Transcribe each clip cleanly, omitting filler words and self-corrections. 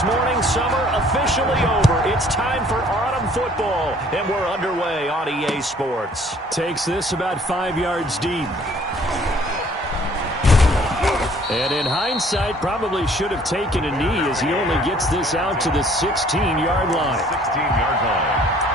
this morning, summer officially over. It's time for autumn football, and we're underway on EA Sports. Takes this about 5 yards deep. And in hindsight, probably should have taken a knee as he only gets this out to the 16-yard line. 16-yard line.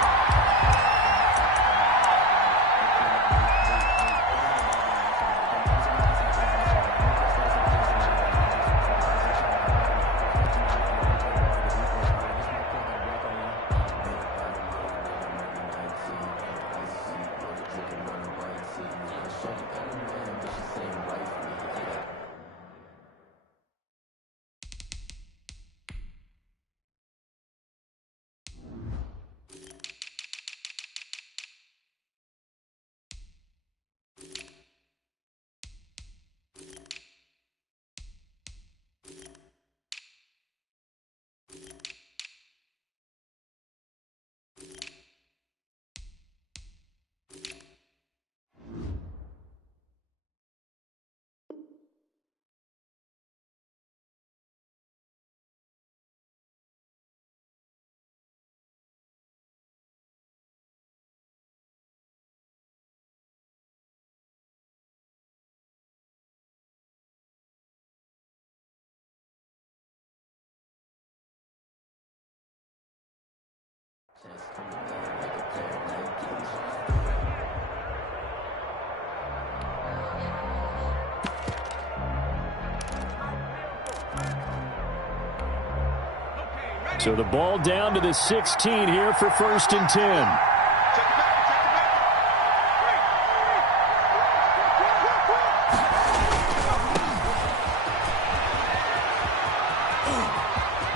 So the ball down to the 16 here for 1st and 10.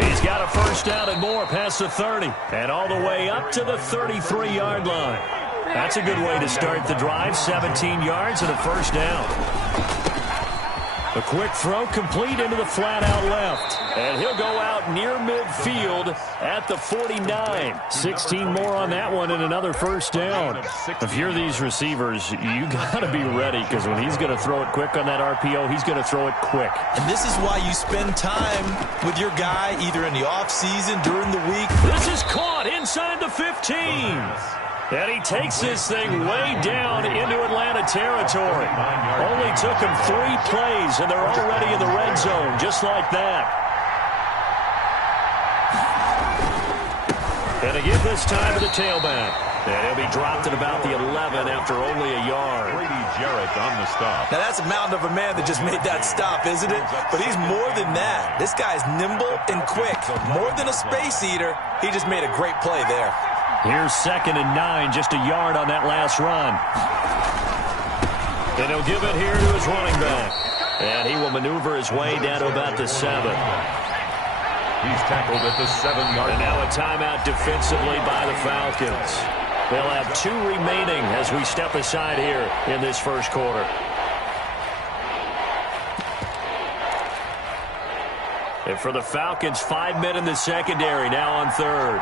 He's got a first down and more past the 30. And all the way up to the 33-yard line. That's a good way to start the drive. 17 yards and a first down. A quick throw complete into the flat out left. And he'll go out near midfield at the 49. 16 more on that one and another first down. If you're these receivers, you got to be ready because when he's going to throw it quick on that RPO, he's going to throw it quick. And this is why you spend time with your guy either in the offseason, during the week. This is caught inside the 15. And he takes this thing way down into Atlanta territory. Only took him 3 plays, and they're already in the red zone, just like that. And they give this time to the tailback. And he'll be dropped at about the 11 after only a yard. Brady Jarrett on the stop. Now, that's a mountain of a man that just made that stop, isn't it? But he's more than that. This guy's nimble and quick. More than a space eater, he just made a great play there. Here's 2nd and 9, just a yard on that last run. And he'll give it here to his running back. And he will maneuver his way down to about the 7. He's tackled at the 7-yard line. And now a timeout defensively by the Falcons. They'll have 2 remaining as we step aside here in this first quarter. And for the Falcons, 5 men in the secondary, now on 3rd.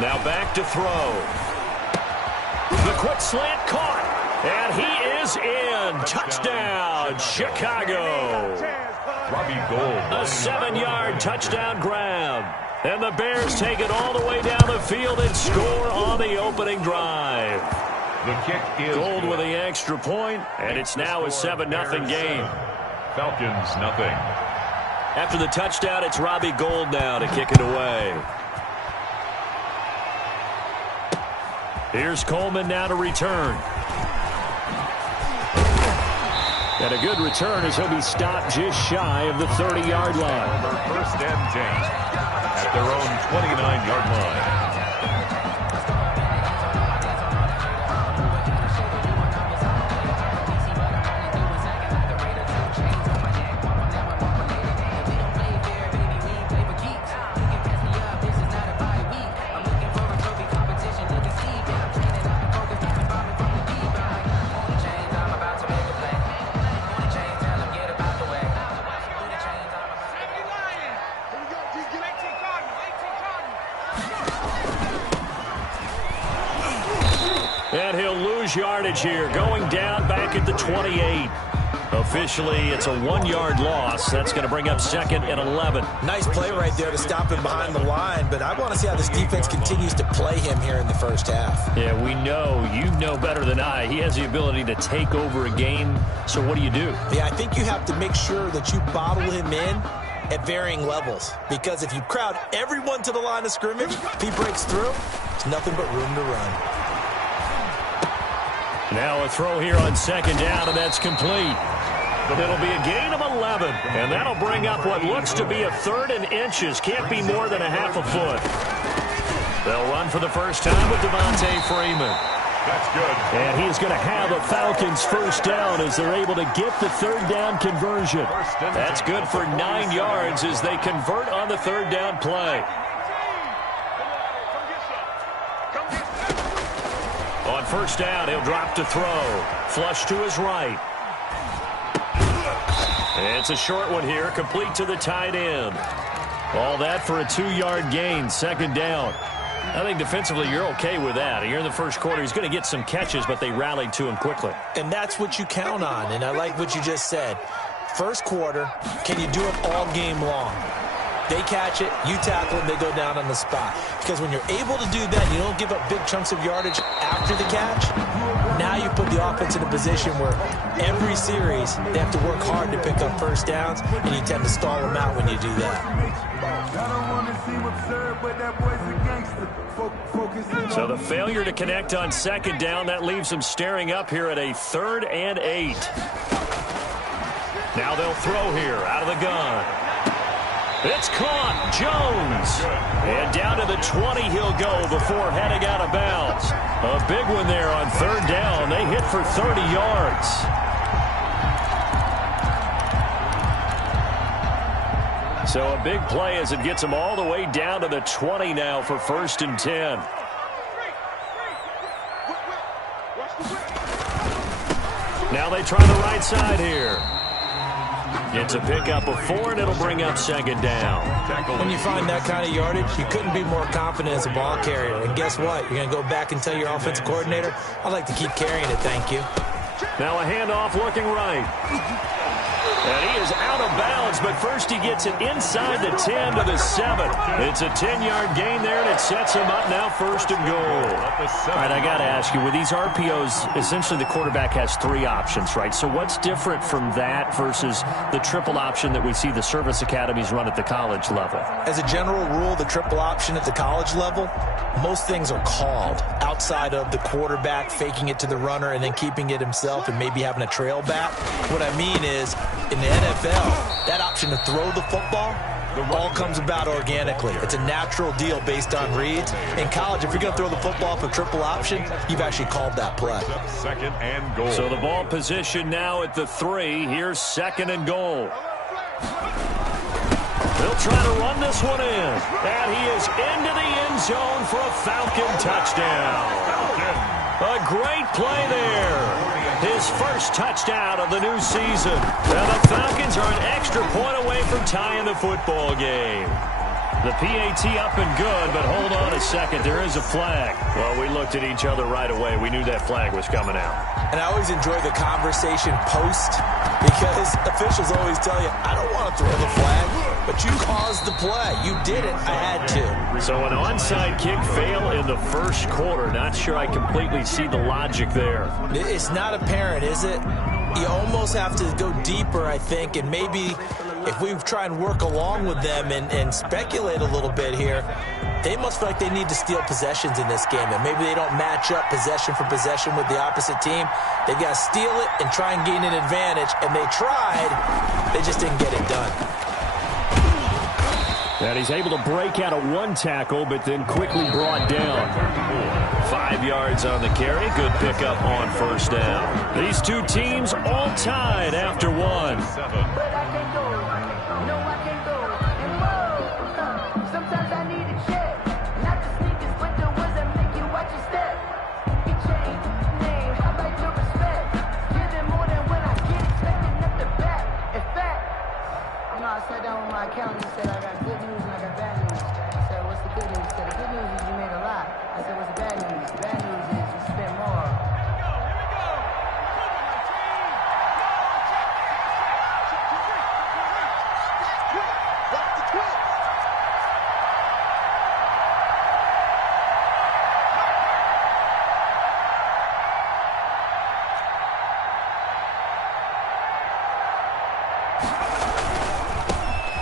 Now back to throw. The quick slant caught. And he is in. Touchdown, Chicago. Robbie Gould. A 7-yard touchdown grab. And the Bears take it all the way down the field and score on the opening drive. The kick is Gould with the extra point, and it's now a 7-0 game. Falcons, nothing. After the touchdown, it's Robbie Gould now to kick it away. Here's Coleman now to return. And a good return as he'll be stopped just shy of the 30-yard line. 1st and 10 at their own 29-yard line. And he'll lose yardage here, going down back at the 28. Officially, it's a 1-yard loss. That's going to bring up 2nd and 11. Nice play right there to stop him behind the line, but I want to see how this defense continues to play him here in the first half. Yeah, we know. You know better than I. He has the ability to take over a game. So what do you do? Yeah, I think you have to make sure that you bottle him in at varying levels, because if you crowd everyone to the line of scrimmage, if he breaks through, there's nothing but room to run. Now a throw here on 2nd down, and that's complete. It'll be a gain of 11, and that'll bring up what looks to be a 3rd and inches. Can't be more than a half a foot. They'll run for the first time with Devontae Freeman. That's good. And he's going to have a Falcons first down as they're able to get the 3rd down conversion. That's good for 9 yards as they convert on the 3rd down play. On first down, he'll drop to throw. Flush to his right. It's a short one here, complete to the tight end. All that for a 2-yard gain, 2nd down. I think defensively you're okay with that. Here in the first quarter, he's going to get some catches, but they rallied to him quickly. And that's what you count on, and I like what you just said. First quarter, can you do it all game long? They catch it, you tackle them, they go down on the spot. Because when you're able to do that, you don't give up big chunks of yardage after the catch. Now you put the offense in a position where every series they have to work hard to pick up first downs, and you tend to stall them out when you do that. So the failure to connect on 2nd down, that leaves them staring up here at a 3rd and 8. Now they'll throw here out of the gun. It's caught. Jones. And down to the 20 he'll go before heading out of bounds. A big one there on 3rd down. They hit for 30 yards. So a big play as it gets them all the way down to the 20 now for 1st and 10. Now they try the right side here. It's a pickup of 4, and it'll bring up 2nd down. When you find that kind of yardage, you couldn't be more confident as a ball carrier. And guess what? You're going to go back and tell your offensive coordinator, I'd like to keep carrying it, thank you. Now a handoff looking right. And he is out of bounds, but first he gets it inside the 10 to the 7. It's a 10-yard gain there, and it sets him up now 1st and goal. All right, I got to ask you, with these RPOs, essentially the quarterback has 3 options, right? So what's different from that versus the triple option that we see the service academies run at the college level? As a general rule, the triple option at the college level, most things are called outside of the quarterback faking it to the runner and then keeping it himself and maybe having a trail back. What I mean is, in the NFL, that option to throw the football all comes about organically. It's a natural deal based on reads. In college, if you're going to throw the football for triple option, you've actually called that play. 2nd and goal. So the ball position now at the 3. Here's 2nd and goal. They'll try to run this one in. And he is into the end zone for a Falcon touchdown. A great play there. His first touchdown of the new season. Now the Falcons are an extra point away from tying the football game. The PAT up and good, but hold on a second. There is a flag. Well, we looked at each other right away. We knew that flag was coming out. And I always enjoy the conversation post because officials always tell you, I don't want to throw the flag, but you caused the play. You did it. I had to. So an onside kick fail in the first quarter. Not sure I completely see the logic there. It's not apparent, is it? You almost have to go deeper, I think, and maybe if we try and work along with them and speculate a little bit here, they must feel like they need to steal possessions in this game, and maybe they don't match up possession for possession with the opposite team. They've got to steal it and try and gain an advantage, and they tried. They just didn't get it done. And he's able to break out of 1 tackle, but then quickly brought down. 5 yards on the carry. Good pickup on first down. These two teams all tied after 1. I sat down with my accountant and said, I got good news and I got bad news. I said, what's the good news? He said, the good news is you made a lot. I said, what's the bad news? The bad news is you spent more.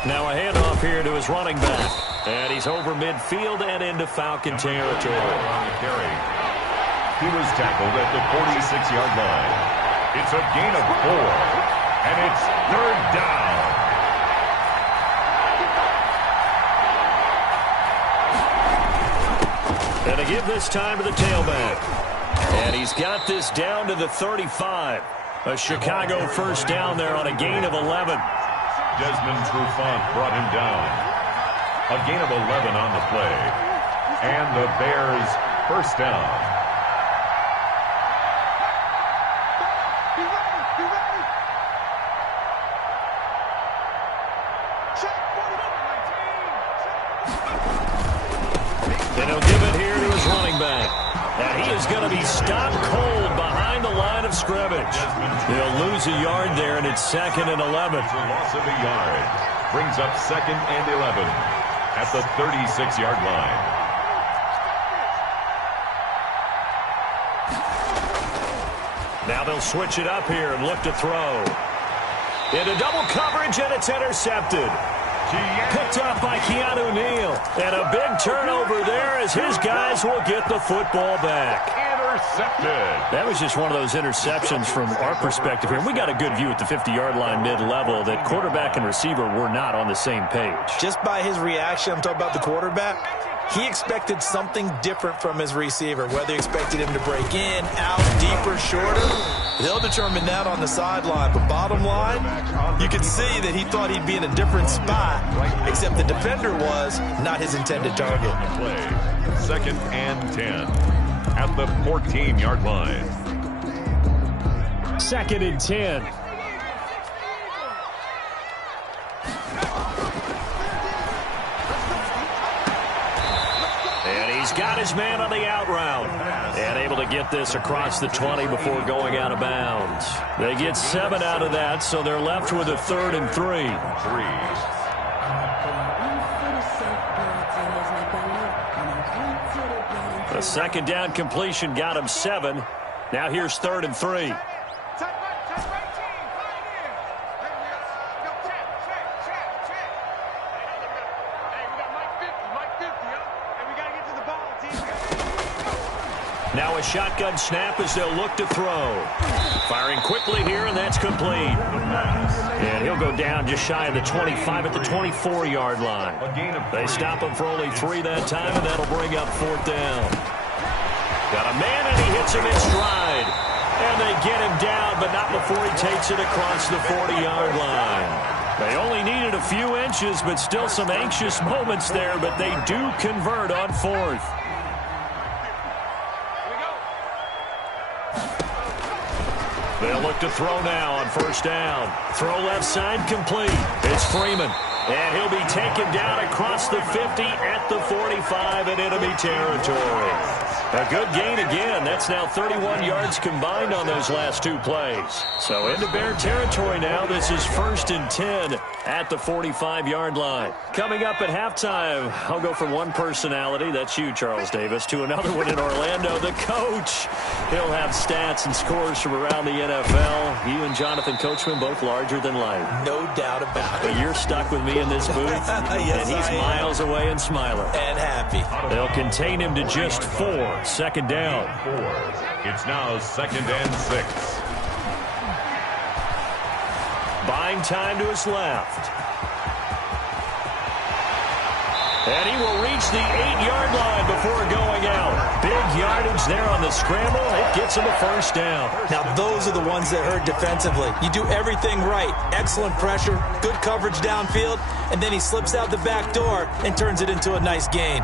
Now a handoff here to his running back. And he's over midfield and into Falcon territory. On the carry. He was tackled at the 46-yard line. It's a gain of 4. And it's 3rd down. And to give this time to the tailback. And he's got this down to the 35. A Chicago first down there on a gain of 11. Desmond Trufant brought him down. A gain of 11 on the play. And the Bears first down. And he'll give it here to his running back. And he is going to be stopped cold behind the line of scrimmage. They'll lose a yard there, and it's 2nd and 11. It's a loss of a yard. Brings up 2nd and 11 at the 36-yard line. Now they'll switch it up here and look to throw. Into double coverage, and it's intercepted. Picked up by Keanu Neal. And a big turnover there as his guys will get the football back. Intercepted. That was just one of those interceptions from our perspective here. And we got a good view at the 50-yard line mid-level that quarterback and receiver were not on the same page. Just by his reaction, I'm talking about the quarterback, he expected something different from his receiver, whether he expected him to break in, out, deeper, shorter. They'll determine that on the sideline. But bottom line, you can see that he thought he'd be in a different spot, except the defender was not his intended target. Play. 2nd and 10 at the 14-yard line. 2nd and 10. He's got his man on the out route and able to get this across the 20 before going out of bounds. They get 7 out of that, so they're left with a 3rd and 3. The 2nd down completion got him 7. Now here's 3rd and 3. Now a shotgun snap as they'll look to throw. Firing quickly here, and that's complete. And he'll go down just shy of the 25 at the 24-yard line. They stop him for only 3 that time, and that'll bring up 4th down. Got a man, and he hits him in stride. And they get him down, but not before he takes it across the 40-yard line. They only needed a few inches, but still some anxious moments there, but they do convert on 4th. They'll look to throw now on 1st down. Throw left side complete. It's Freeman. And he'll be taken down across the 50 at the 45 in enemy territory. A good gain again. That's now 31 yards combined on those last 2 plays. So into Bear territory now. This is 1st and 10 at the 45-yard line. Coming up at halftime, I'll go from one personality, that's you, Charles Davis, to another one in Orlando, the coach. He'll have stats and scores from around the NFL. You and Jonathan Coachman both larger than life. No doubt about it. But you're stuck with me in this booth, Yes, and he's miles away and smiling. And happy. They'll contain him to just 4. 2nd down. 4. It's now 2nd and 6. Buying time to his left. And he will reach the 8-yard line before going out. Big yardage there on the scramble. It gets him a 1st down. Now, those are the ones that hurt defensively. You do everything right. Excellent pressure, good coverage downfield, and then he slips out the back door and turns it into a nice gain.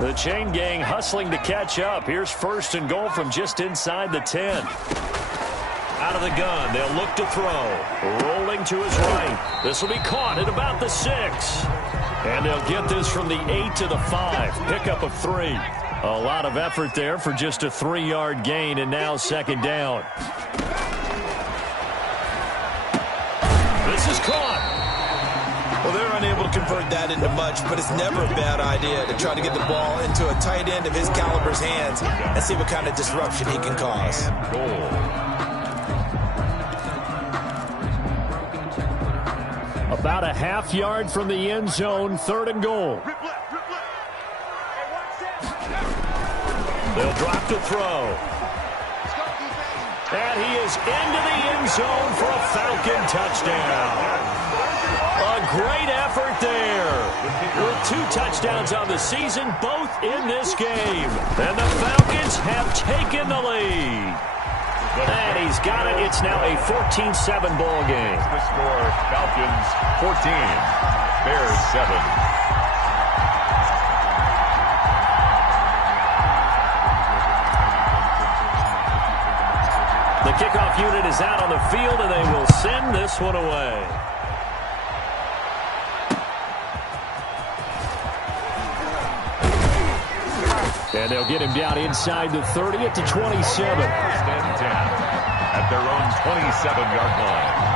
The chain gang hustling to catch up. Here's 1st and goal from just inside the 10. Out of the gun, they'll look to throw. Rolling to his right. This will be caught at about the 6. And they'll get this from the 8 to the 5. Pickup of 3. A lot of effort there for just a 3-yard gain, and now 2nd down. This is caught. So they're unable to convert that into much, but it's never a bad idea to try to get the ball into a tight end of his caliber's hands and see what kind of disruption he can cause. About a half yard from the end zone, 3rd and goal. They'll drop to throw. And he is into the end zone for a Falcon touchdown. A great effort there. With 2 touchdowns on the season, both in this game. And the Falcons have taken the lead. And he's got it. It's now a 14-7 ball game. The score, Falcons 14, Bears 7. The kickoff unit is out on the field, and they will send this one away. And they'll get him down inside the 30 at the 27. First and 10 at their own 27-yard line.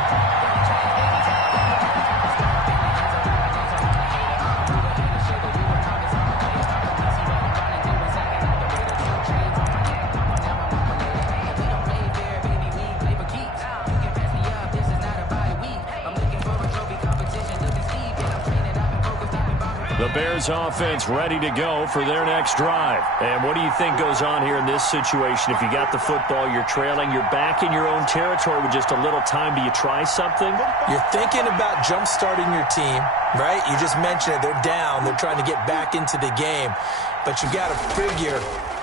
The Bears offense ready to go for their next drive. And what do you think goes on here in this situation? If you got the football, you're trailing, you're back in your own territory with just a little time. Do you try something? You're thinking about jump-starting your team, right? You just mentioned it. They're down. They're trying to get back into the game. But you got to figure,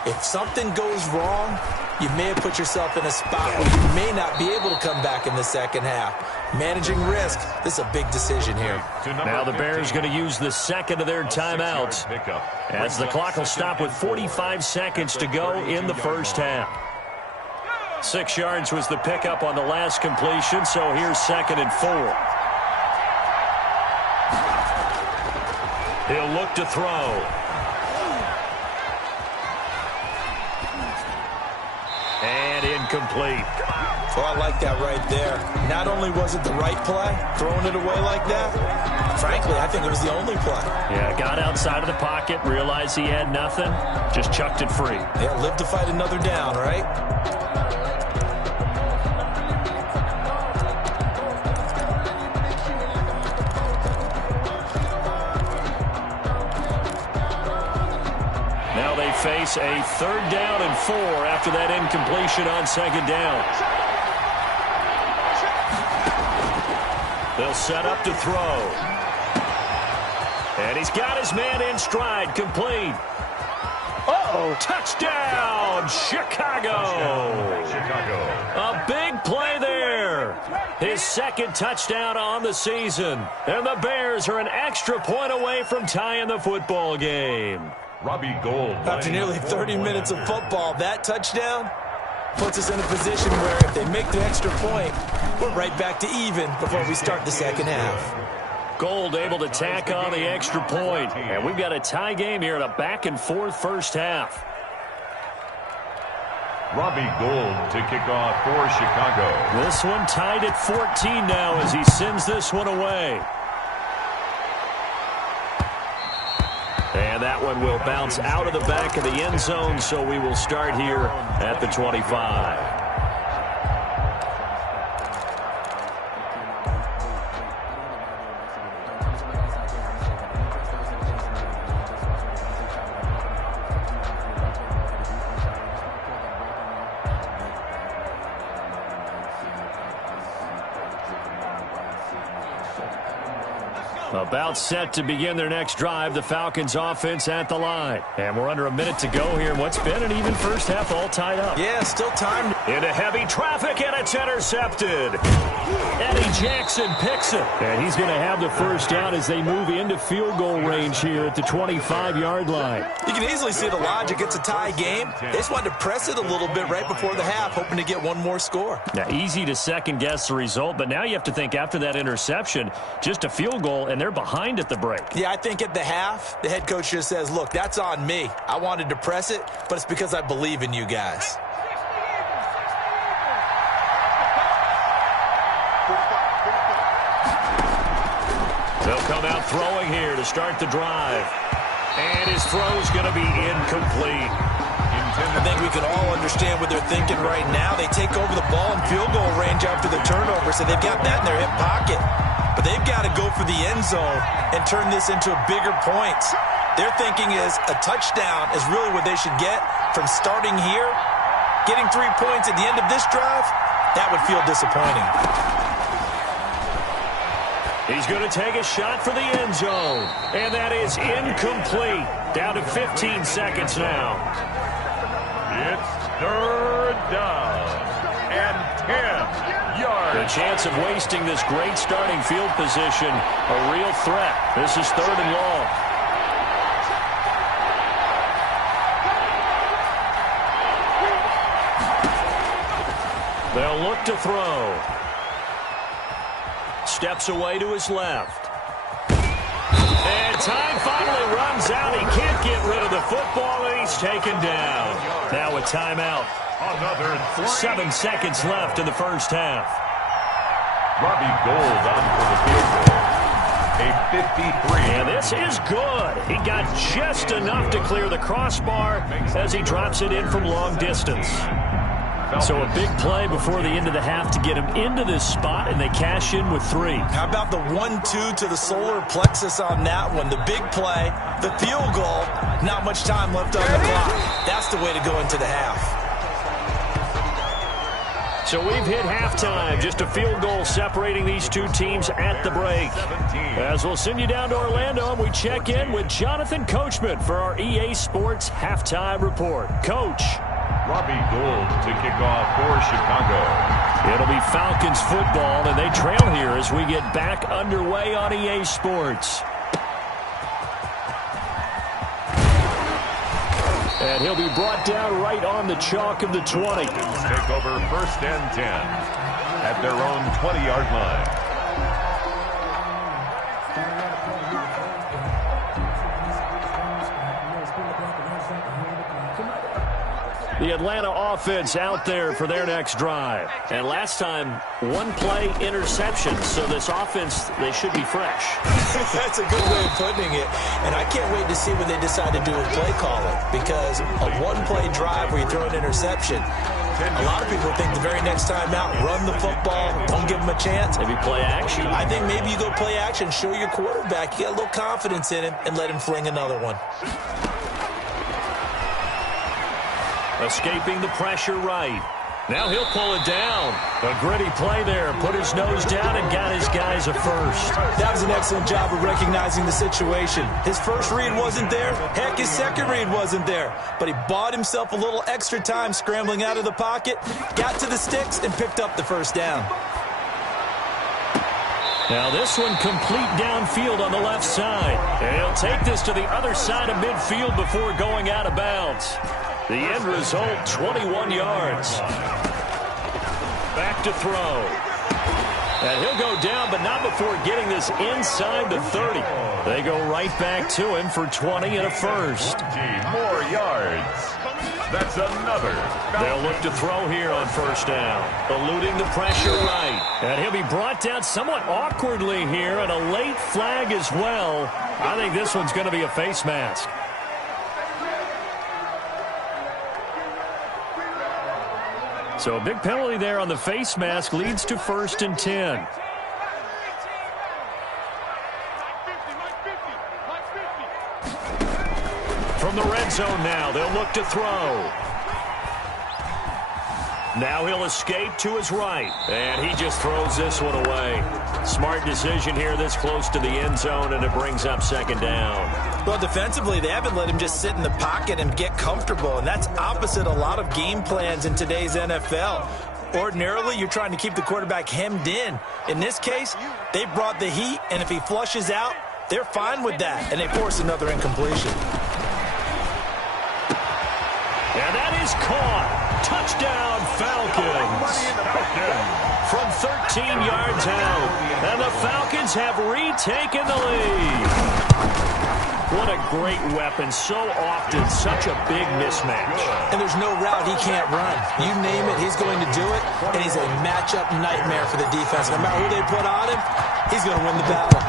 if something goes wrong, you may have put yourself in a spot where you may not be able to come back in the second half. Managing risk, this is a big decision here. Now the Bears going to use the second of their timeouts as the clock will stop with 45 seconds to go in the first half. 6 yards was the pickup on the last completion, so here's 2nd and 4. He'll look to throw. And incomplete. Well, I like that right there. Not only was it the right play, throwing it away like that, frankly, I think it was the only play. Yeah, got outside of the pocket, realized he had nothing, just chucked it free. Yeah, live to fight another down, right? Now they face a 3rd down and 4 after that incompletion on 2nd down. They'll set up to throw. And he's got his man in stride, complete. Uh-oh, touchdown, Chicago. A big play there. His 2nd touchdown on the season. And the Bears are an extra point away from tying the football game. Robbie Gould. After nearly 30 minutes of football, that touchdown puts us in a position where if they make the extra point, we're right back to even before we start the second half. Gould able to tack on the extra point. And we've got a tie game here in a back-and-forth first half. Robbie Gould to kick off for Chicago. This one tied at 14 now as he sends this one away. And that one will bounce out of the back of the end zone, so we will start here at the 25. About set to begin their next drive, the Falcons offense at the line. And we're under a minute to go here in what's been an even first half, all tied up. Yeah, still time. Into heavy traffic, and it's intercepted. Eddie Jackson picks it. And he's going to have the first down as they move into field goal range here at the 25-yard line. You can easily see the logic. It's a tie game. They just wanted to press it a little bit right before the half, hoping to get one more score. Now, easy to second-guess the result, but now you have to think after that interception, just a field goal, and they're behind at the break. Yeah, I think at the half, the head coach just says, look, that's on me. I wanted to press it, but it's because I believe in you guys. They'll come out throwing here to start the drive. And his throw's going to be incomplete. I think we can all understand what they're thinking right now. They take over the ball in field goal range after the turnover, so they've got that in their hip pocket. But they've got to go for the end zone and turn this into bigger points. Their thinking is a touchdown is really what they should get from starting here. Getting 3 points at the end of this drive, that would feel disappointing. He's going to take a shot for the end zone. And that is incomplete. Down to 15 seconds now. It's third down and 10 yards. The chance of wasting this great starting field position, a real threat. This is 3rd and long. They'll look to throw. Steps away to his left. And time finally runs out. He can't get rid of the football, and he's taken down. Now a timeout. Another 7 seconds left in the first half. Robbie Gould on for the field goal. A 53. And this is good. He got just enough to clear the crossbar as he drops it in from long distance. So a big play before the end of the half to get him into this spot, and they cash in with 3. How about the 1-2 to the solar plexus on that one? The big play, the field goal, not much time left on the clock. That's the way to go into the half. So we've hit halftime. Just a field goal separating these two teams at the break. As we'll send you down to Orlando, and we check in with Jonathan Coachman for our EA Sports Halftime Report. Coach. Robbie Gould to kick off for Chicago. It'll be Falcons football, and they trail here as we get back underway on EA Sports. And he'll be brought down right on the chalk of the 20. Take over 1st and 10 at their own 20-yard line. The Atlanta offense out there for their next drive. And last time, 1-play interception. So this offense, they should be fresh. That's a good way of putting it. And I can't wait to see what they decide to do with play calling. Because a 1-play drive where you throw an interception, a lot of people think the very next time out, run the football, don't give them a chance. Maybe play action. I think maybe you go play action, show your quarterback, you get a little confidence in him, and let him fling another one. Escaping the pressure right. Now he'll pull it down. A gritty play there. Put his nose down and got his guys a first. That was an excellent job of recognizing the situation. His first read wasn't there. Heck, his second read wasn't there. But he bought himself a little extra time scrambling out of the pocket, got to the sticks, and picked up the first down. Now this one complete downfield on the left side. And he'll take this to the other side of midfield before going out of bounds. The end result, 21 yards. Back to throw. And he'll go down, but not before getting this inside the 30. They go right back to him for 20 and a first. More yards. That's another. They'll look to throw here on first down. Eluding the pressure right. And he'll be brought down somewhat awkwardly here, and a late flag as well. I think this one's going to be a face mask. So a big penalty there on the face mask leads to 1st and 10. From the red zone now, they'll look to throw. Now he'll escape to his right, and he just throws this one away. Smart decision here this close to the end zone, and it brings up 2nd down. Well, defensively, they haven't let him just sit in the pocket and get comfortable, and that's opposite a lot of game plans in today's NFL. Ordinarily, you're trying to keep the quarterback hemmed in. In this case, they brought the heat, and if he flushes out, they're fine with that, and they force another incompletion. And that is caught. Touchdown, Falcons. From 13 yards out. And the Falcons have retaken the lead. What a great weapon. So often, such a big mismatch. And there's no route he can't run. You name it, he's going to do it. And he's a matchup nightmare for the defense. No matter who they put on him, he's going to win the battle.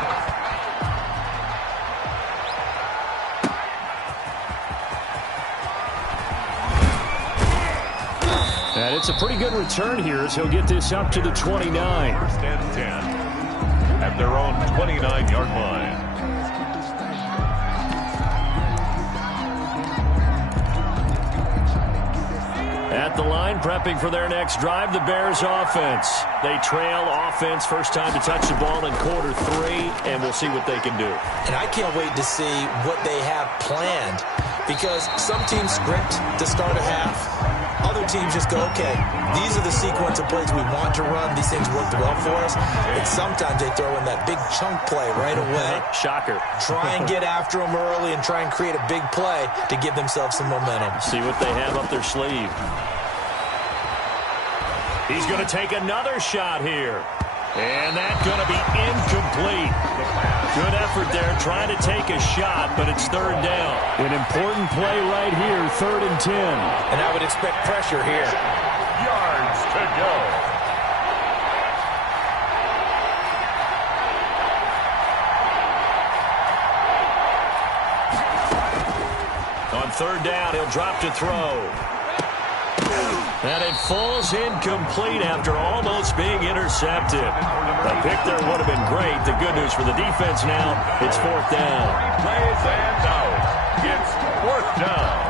And it's a pretty good return here as he'll get this up to the 29. First and 10 at their own 29-yard line. At the line, prepping for their next drive, the Bears offense. They trail offense, first time to touch the ball in quarter 3, and we'll see what they can do. And I can't wait to see what they have planned, because some teams script to start a half. Other teams just go, okay, these are the sequence of plays we want to run. These things worked well for us. And sometimes they throw in that big chunk play right away. Shocker. Try and get after them early and try and create a big play to give themselves some momentum. See what they have up their sleeve. He's going to take another shot here. And that's going to be incomplete. Good effort there trying to take a shot, but it's third down. An important play right here, 3rd and 10. And I would expect pressure here. Yards to go. On 3rd down, he'll drop to throw. And it falls incomplete after almost being intercepted. The pick there would have been great. The good news for the defense now, it's 4th down. Plays and out. It's 4th down.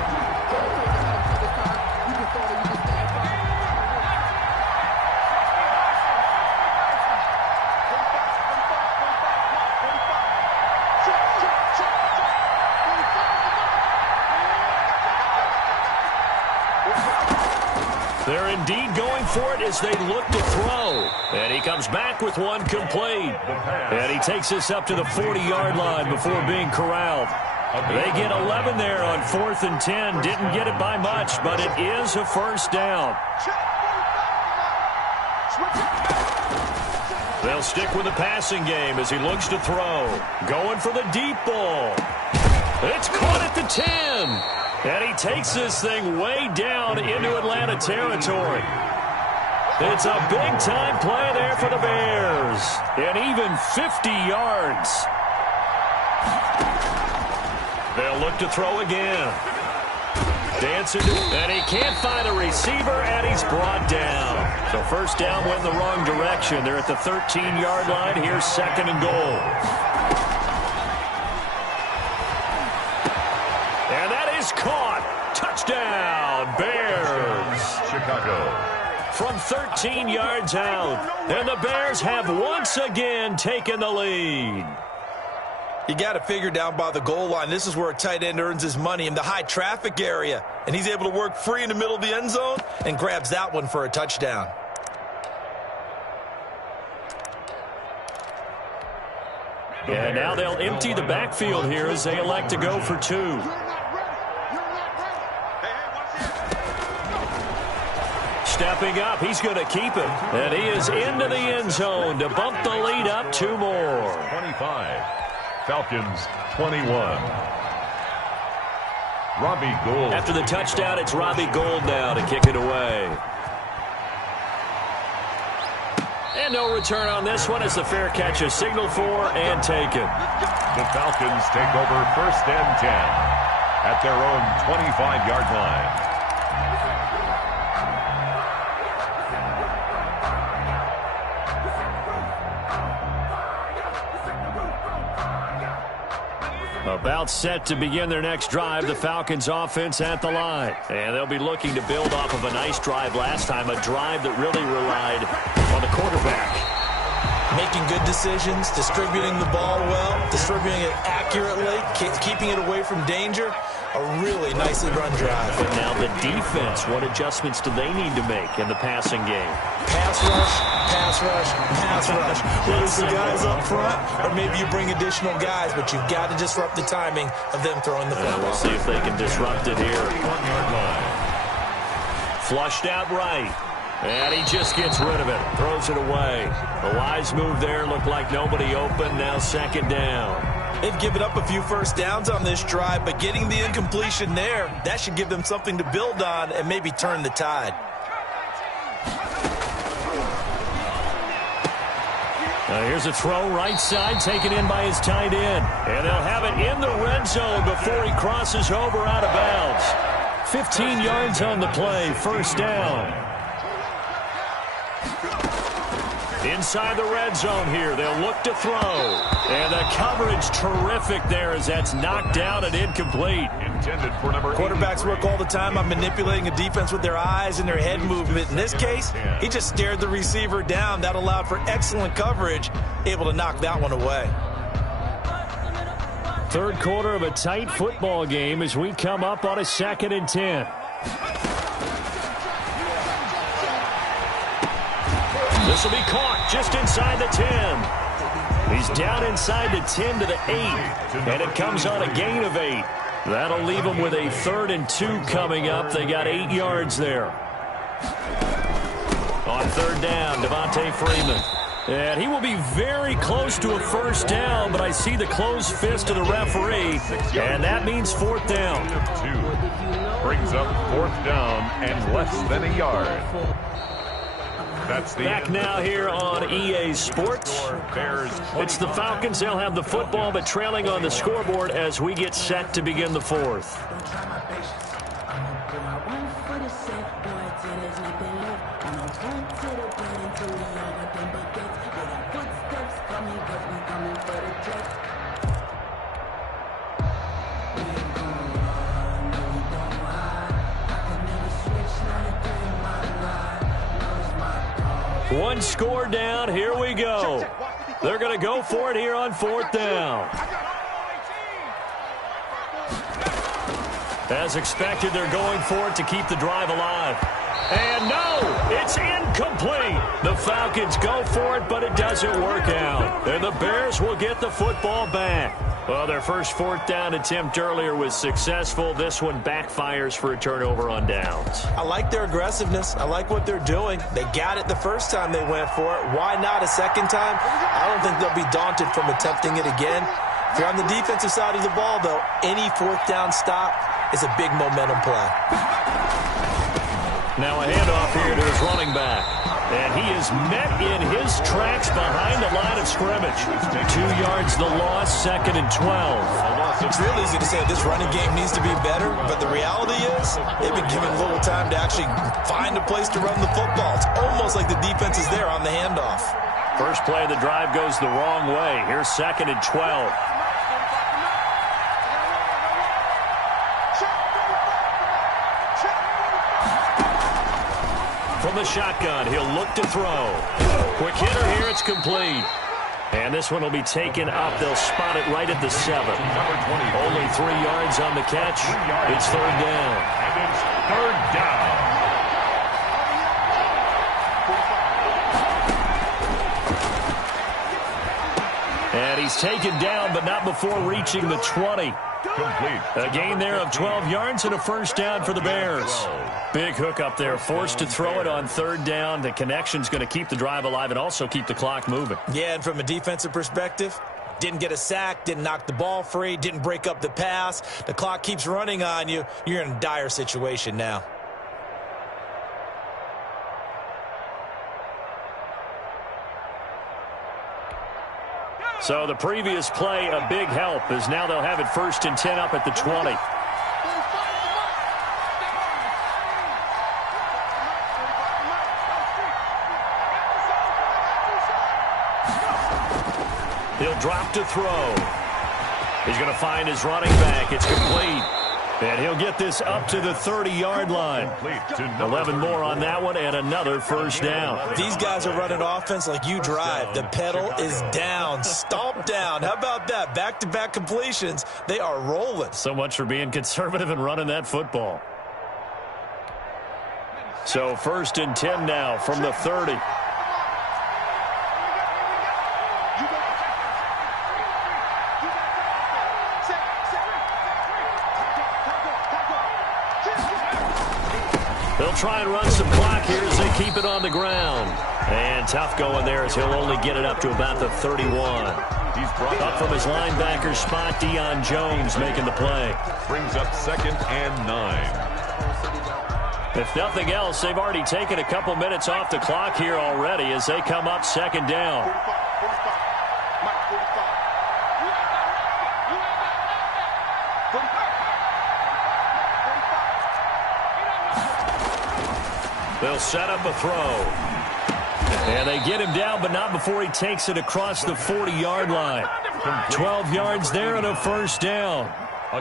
They're indeed going for it as they look to throw. And he comes back with one complete. And he takes this up to the 40-yard line before being corralled. They get 11 there on 4th and 10. Didn't get it by much, but it is a first down. They'll stick with the passing game as he looks to throw. Going for the deep ball. It's caught at the 10. And he takes this thing way down into Atlanta territory. It's a big-time play there for the Bears. And even 50 yards. They'll look to throw again. Dancing, and he can't find a receiver, and he's brought down. So first down went in the wrong direction. They're at the 13-yard line. Here's 2nd and goal. And that is caught. Touchdown, Bears. Chicago. From 13 yards out. And the Bears have once again taken the lead. You got to figure down by the goal line. This is where a tight end earns his money, in the high traffic area. And he's able to work free in the middle of the end zone and grabs that one for a touchdown. And now they'll empty the backfield here as they elect to go for 2. Stepping up, he's going to keep it. And he is into the end zone to bump the lead up 2 more. 25. Falcons 21. Robbie Gould. After the touchdown, it's Robbie Gould now to kick it away. And no return on this one as the fair catch is signaled for and taken. The Falcons take over 1st and 10 at their own 25-yard line. About set to begin their next drive, the Falcons offense at the line. And they'll be looking to build off of a nice drive last time, a drive that really relied on the quarterback. Making good decisions, distributing the ball well, distributing it accurately, keeping it away from danger. A really nicely run drive. But now the defense, what adjustments do they need to make in the passing game? Pass rush, pass rush, pass rush. Whether it's the guys up front or maybe you bring additional guys, but you've got to disrupt the timing of them throwing the football. We'll see if they can disrupt it here. 1-yard line. Flushed out right. And he just gets rid of it. Throws it away. A wise move there. Looked like nobody open. Now 2nd down. They've given up a few first downs on this drive, but getting the incompletion there, that should give them something to build on and maybe turn the tide. Here's a throw right side, taken in by his tight end. And they'll have it in the red zone before he crosses over out of bounds. 15 yards on the play, 1st down. Inside the red zone here, they'll look to throw. And the coverage terrific there as that's knocked down and incomplete. Intended for number Quarterbacks work all the time on manipulating a defense with their eyes and their head movement. In this case, he just stared the receiver down. That allowed for excellent coverage, able to knock that one away. Third quarter of a tight football game as we come up on a 2nd and 10. This will be caught just inside the 10. He's down inside the 10 to the 8, and it comes on a gain of 8. That'll leave him with a 3rd and 2 coming up. They got 8 yards there. On 3rd down, Devontae Freeman. And he will be very close to a 1st down, but I see the closed fist of the referee, and that means 4th down. 2 brings up 4th down and less than a yard. That's the Back now here on EA Sports. It's the Falcons. They'll have the football, but trailing on the scoreboard as we get set to begin the 4th. One score down. Here we go. They're going to go for it here on 4th down. As expected, they're going for it to keep the drive alive. And no, it's incomplete. The Falcons go for it, but it doesn't work out. And the Bears will get the football back. Well, their first 4th down attempt earlier was successful. This one backfires for a turnover on downs. I like their aggressiveness. I like what they're doing. They got it the first time they went for it. Why not a second time? I don't think they'll be daunted from attempting it again. If you're on the defensive side of the ball, though, any 4th down stop is a big momentum play. Now a handoff here to his running back. And he is met in his tracks behind the line of scrimmage. 2 yards the loss, 2nd and 12. It's real easy to say this running game needs to be better, but the reality is they've been given little time to actually find a place to run the football. It's almost like the defense is there on the handoff. First play of the drive goes the wrong way. Here's 2nd and 12. From the shotgun, he'll look to throw. Quick hitter here, it's complete. And this one will be taken up. They'll spot it right at the 7. Only 3 yards on the catch. It's 3rd down. And it's 3rd down. And he's taken down, but not before reaching the 20. Complete. A gain there of 12 yards and a 1st down for the Bears. Big hook up there, forced to throw it on 3rd down. The connection's going to keep the drive alive and also keep the clock moving. Yeah, and from a defensive perspective, didn't get a sack, didn't knock the ball free, didn't break up the pass. The clock keeps running on you. You're in a dire situation now. So the previous play, a big help, as now they'll have it 1st and 10 up at the 20. He'll drop to throw. He's going to find his running back. It's complete. And he'll get this up to the 30-yard line. 11 more on that one and another 1st down. These guys are running offense like you drive. The pedal is down, stomp down. How about that? Back-to-back completions. They are rolling. So much for being conservative and running that football. So 1st and 10 now from the 30. They'll try and run some clock here as they keep it on the ground. And tough going there as he'll only get it up to about the 31. He's brought up from his linebacker spot, Deion Jones making the play. Brings up 2nd and 9. If nothing else, they've already taken a couple minutes off the clock here already as they come up 2nd down. They'll set up a throw. And they get him down, but not before he takes it across the 40-yard line. 12 yards there and a first down.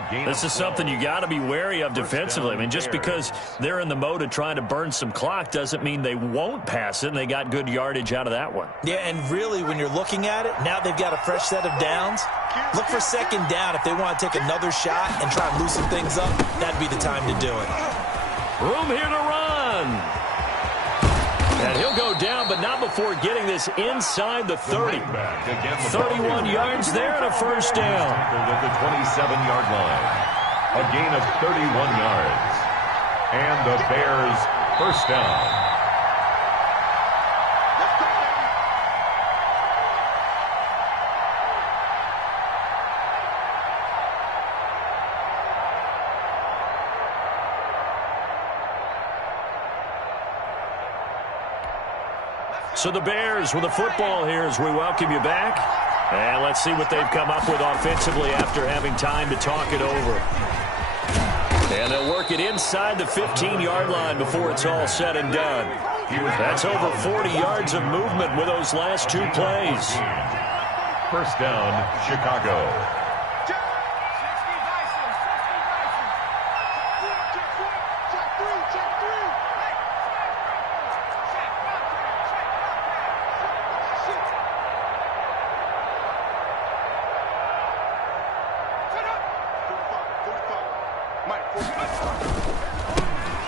This is something you got to be wary of defensively. I mean, just because they're in the mode of trying to burn some clock doesn't mean they won't pass it, and they got good yardage out of that one. Yeah, and really, when you're looking at it, now they've got a fresh set of downs. Look for second down. If they want to take another shot and try and loosen things up, that'd be the time to do it. Room here to run. And he'll go down, but not before getting this inside the 30. 31 yards there and a first down. At the 27-yard line. A gain of 31 yards. And the Bears first down. So the Bears with the football here as we welcome you back. And let's see what they've come up with offensively after having time to talk it over. And they'll work it inside the 15-yard line before it's all said and done. That's over 40 yards of movement with those last two plays. First down, Chicago.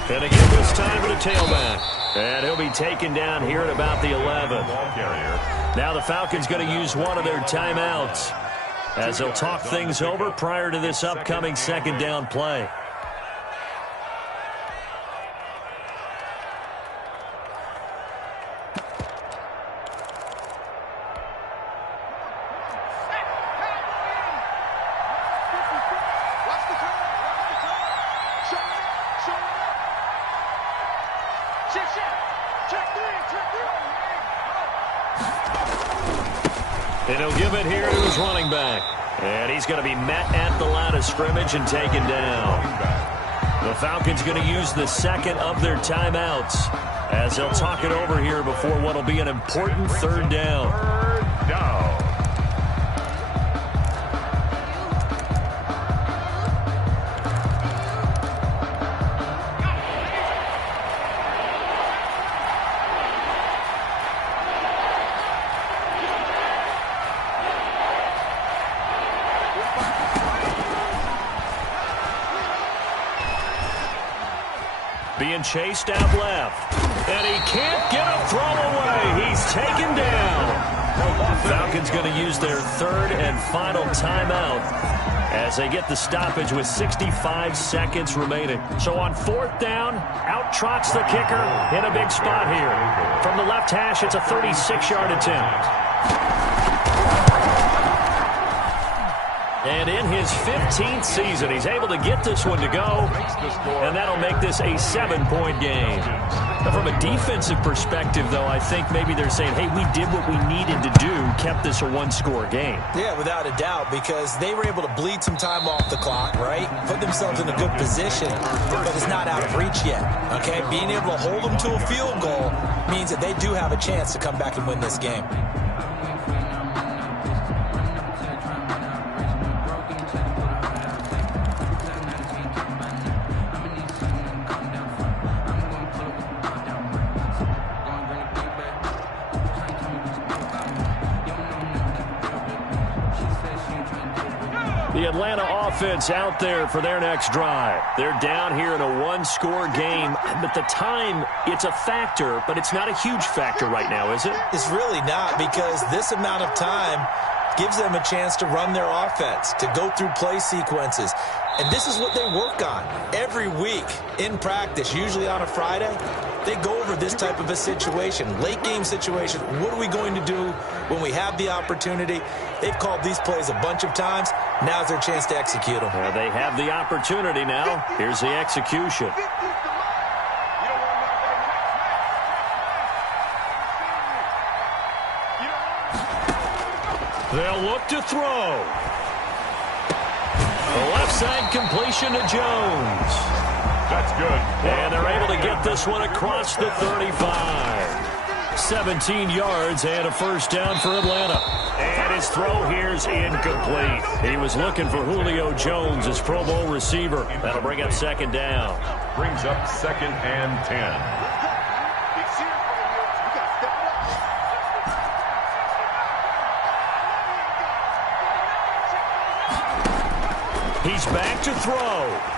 And again this time to the tailback. And he'll be taken down here at about the 11. Now the Falcons going to use one of their timeouts as they'll talk things over prior to this upcoming second down play. And he'll give it here to his running back. And he's going to be met at the line of scrimmage and taken down. The Falcons going to use the second of their timeouts as they'll talk it over here before what will be an important third down. Third down. Being chased out left. And he can't get a throw away. He's taken down. Falcons going to use their third and final timeout as they get the stoppage with 65 seconds remaining. So on fourth down, out trots the kicker in a big spot here. From the left hash, it's a 36-yard attempt. And in his 15th season, he's able to get this one to go, and that'll make this a 7-point game. Now, from a defensive perspective, though, I think maybe they're saying, hey, we did what we needed to do, kept this a one-score game. Yeah, without a doubt, because they were able to bleed some time off the clock, right? Put themselves in a good position, but it's not out of reach yet, okay? Being able to hold them to a field goal means that they do have a chance to come back and win this game. The Atlanta offense out there for their next drive. They're down here in a one-score game, but the time, it's a factor, but it's not a huge factor right now, is it? It's really not, because this amount of time gives them a chance to run their offense, to go through play sequences. And this is what they work on every week in practice, usually on a Friday. They go over this type of a situation, late game situation. What are we going to do when we have the opportunity? They've called these plays a bunch of times. Now's their chance to execute them. Well, they have the opportunity now. Here's the execution. They'll look to throw. The left side completion to Jones. That's good. And they're able to get this one across the 35. 17 yards and a first down for Atlanta. And his throw here's incomplete. He was looking for Julio Jones, his Pro Bowl receiver. That'll bring up second down. Brings up 2nd and 10. He's back to throw.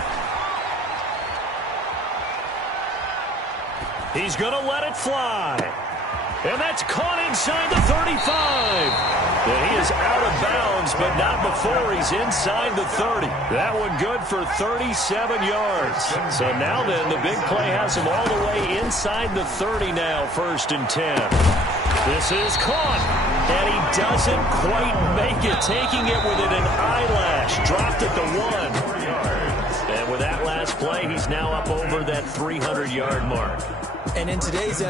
He's going to let it fly. And that's caught inside the 35. And he is out of bounds, but not before he's inside the 30. That one good for 37 yards. So now then, the big play has him all the way inside the 30 now, 1st and 10. This is caught. And he doesn't quite make it, taking it within an eyelash. Dropped at the 1. And with that last play, he's now up over that 300-yard mark. And in today's